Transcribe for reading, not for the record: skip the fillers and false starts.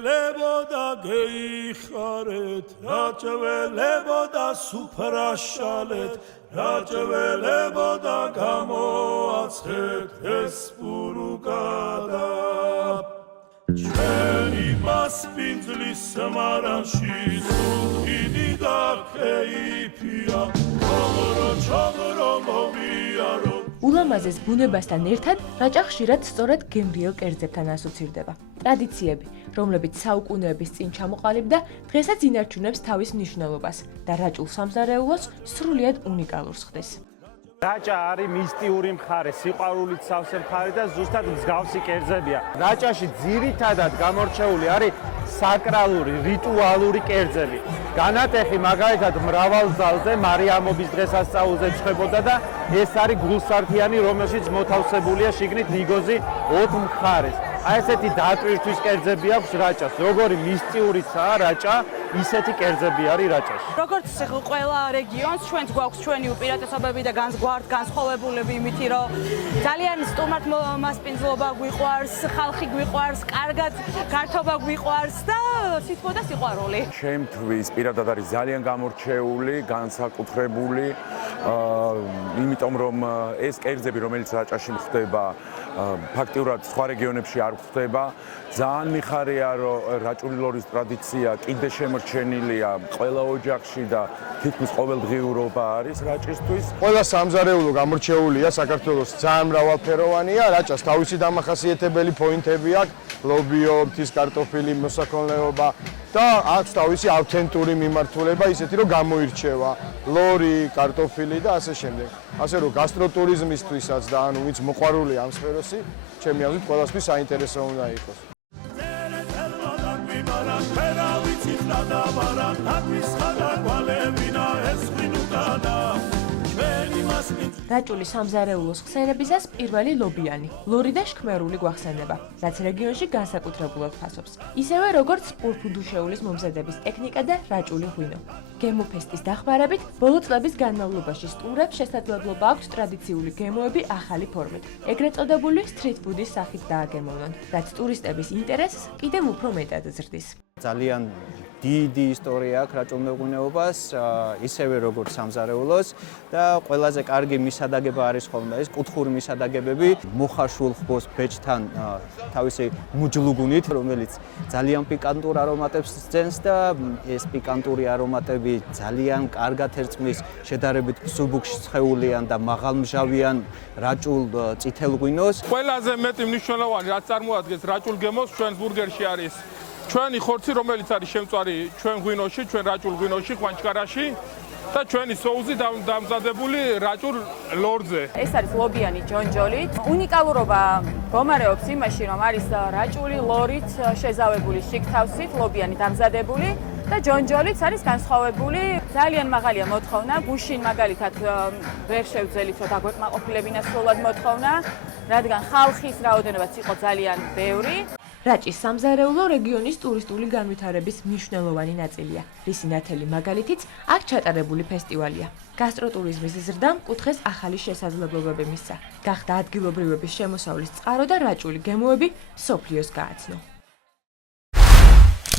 ველებოდა გეიხარეთ რაჭველებოდა სუფრაშალეთ რაჭველებოდა გამოაცხეთ ეს პურუკადა ჩვენი მასპინძლის მარანში სულხიდი და ხეიფია ჩაღრო მოვიარო ულამაზეს ბუნებასთან ერთად რაჭა ხშირად სწორად გემრიელ კერძებთან ასოცირდება. ტრადიციები, რომლებიც საუკუნეების წინ ჩამოყალიბდა, დღესაც ინარჩუნებს თავის მნიშვნელობას და რაჭულ სამზარეულოს სრულიად უნიკალურს ხდის. რაჭა არის მისტიური მხარე, სიყვარულით სავსე მხარე და ზუსტად მსგავსი კერძებია. რაჭაში ძირითადად გამორჩეული არის საკრალური, რიტუალური კერძები. განატეხი მაგალითად მრავალ ზალზე მარიამობის დღესასწაულზე ცხებოდა და ეს არის გულსართიანი, რომელშიც მოთავსებულია შიგნით ნიგოზი 4 მხარეს. აი ესეთი დატვირთვის კერძები აქვს რაჭას. როგორი მისტიურიცაა რაჭა, ისეთი კერძები არის რაჭაში. როგორც ყველა რეგიონს ჩვენც გვაქვს ჩვენი უპირატესობები და განსხვავებულები იმითი, რომ ძალიან სტუმართ მასპინძლობა გვიყვარს, ხალხი გვიყვარს, კარგად გართობა გვიყვარს და სითბო და სიყვარული. ჩემთვის პირადად არის ძალიან გამორჩეული, განსაკუთრებული, იმიტომ რომ ეს კერძები, რომელიც რაჭაში ხდება, ფაქტიურად სხვა რეგიონებში არ ხდება. ძალიან მიხარია, რომ რაჭული ლორის ტრადიცია კიდე შემორჩენილია ყველა ოჯახში და თითქმის ყოველდღიურობა არის რაჭისთვის. ყველა სამზარეულო გამორჩეულია საქართველოს ძალიან მრავალფეროვანია, რაჭას თავისი დამახასიათებელი პოინტები აქვს, ლობიო, მთის კარტოფილი, მოსაქონლეობა და აქვს თავისი ავთენტური მიმართულება, ისეთი რომ გამოირჩევა ლორი, კარტოფილი და ასე შემდეგ. ასე რომ გასტროტურიზმისთვისაც და ანუ ვინც მოყვარულია ამ სფეროსი, ჩემი აზრით ყველასთვის საინტერესო უნდა იყოს. რაჭული სამზარეულოს ხსენებისას პირველი ლობიანი, ლორი და შქმერული გვახსენდება, რაც რეგიონში განსაკუთრებულად ფასობს. ისევე როგორც პურფუდუშეულის მომზადების ტექნიკა და რაჭული ღვინო. გემო ფესტის დახმარებით ბოლო წლების განმავლობაში სტუმრებს შესაძლებლობა აქვს ტრადიციული გემოები ახალი ფორმით, ეგრეთ წოდებული სტრიტ ფუდის სახით დააგემოვნონ, რაც ტურისტების ინტერესს კიდევ უფრო მეტად ზრდის. ძალიან დიდი ისტორია აქვს რაჭულ მეღვინეობას, ისევე როგორც სამზარეულოს და ყველაზე კარგი მისადაგება არის ხოლმე ეს კუთხური მისადაგებები, მოხაშულ ხბოს ბეჭდთან თავისი მუჯლუგუნით, რომელიც ძალიან პიკანტურ არომატებს სცემს და ეს პიკანტური არომატები ძალიან კარგად ერწყმის შედარებით სუბუქში ცხეულიან და მაღალმჟავიან რაჭულ წითელ ღვინოს. ყველაზე მეტი მნიშვნელოვანი რაც წარმოადგენს რაჭულ გემოს ჩვენს ბურგერში არის ჩვენი ხორცი, რომელიც არის შემწვარი ჩვენ ღვინოში, ჩვენ რაჭულ ღვინოში, ხვანჩკარაში და ჩვენი соуზი დამზადებული რაჭულ ლორზე. ეს არის ლობიანი ჯონჯოლით. უნიკალურობა გომარეობს იმაში, რომ არის რაჭული ლორით შეზავებული შიგთავსით, ლობიანი დამზადებული და ჯონჯოლიც არის განსხვავებული. ძალიან მაღალია მოთხოვნა, გუშინ მაგალითად ვერ შევძელით, რომ დაგვეკმაყოფილებინა სრულად მოთხოვნა, რადგან ხალხის რაოდენობაც იყო ძალიან ბევრი. რაჭის სამზარეულო რეგიონის ტურისტული განვითარების მნიშვნელოვანი ნაწილია, რისი ნათელი მაგალითიც აქ ჩატარებული ფესტივალია. გასტროტურიზმის ზრდამ კუთხეს ახალი შესაძლებლობები მისცა. გახდა ადგილობრივების შემოსავლის წყარო და რაჭული გემოები მსოფლიოს გააცნო.